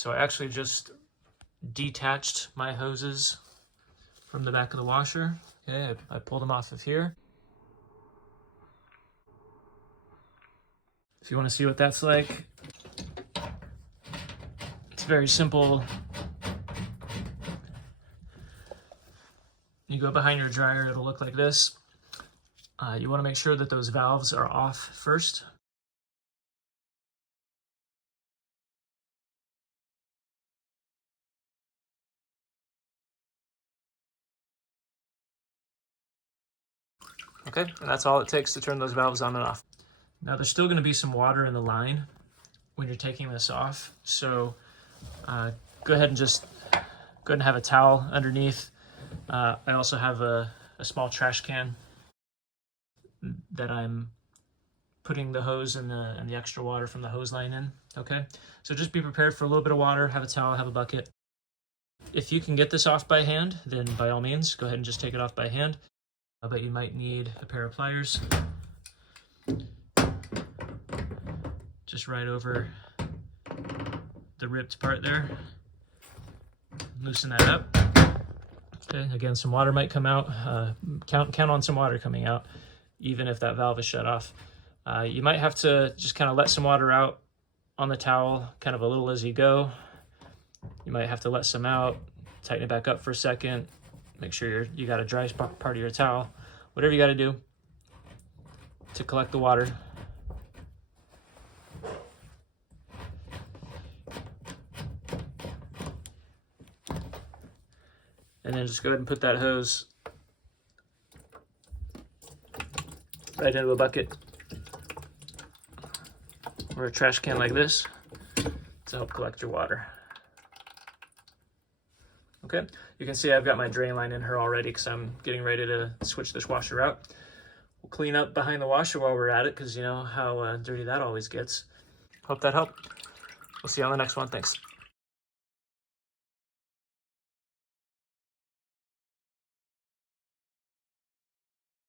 So I actually just detached my hoses from the back of the washer. Okay, I pulled them off of here. If you want to see what that's like, it's very simple. You go behind your dryer, it'll look like this. You want to make sure that those valves are off first. Okay, and that's all it takes to turn those valves on and off. Now there's still going to be some water in the line when you're taking this off, so go ahead and have a towel underneath. I also have a small trash can that I'm putting the hose and the extra water from the hose line in. Okay, so just be prepared for a little bit of water, have a towel, have a bucket. If you can get this off by hand, then by all means, go ahead and just take it off by hand. But you might need a pair of pliers. Just right over the ripped part there. Loosen that up. Okay, again, some water might come out. Count on some water coming out, even if that valve is shut off. You might have to just kind of let some water out on the towel, kind of a little as you go. You might have to let some out, tighten it back up for a second, make sure you got a dry part of your towel. Whatever you got to do to collect the water. And then just go ahead and put that hose right into a bucket or a trash can like this to help collect your water. Okay, you can see I've got my drain line in here already because I'm getting ready to switch this washer out. We'll clean up behind the washer while we're at it because you know how dirty that always gets. Hope that helped. We'll see you on the next one. Thanks.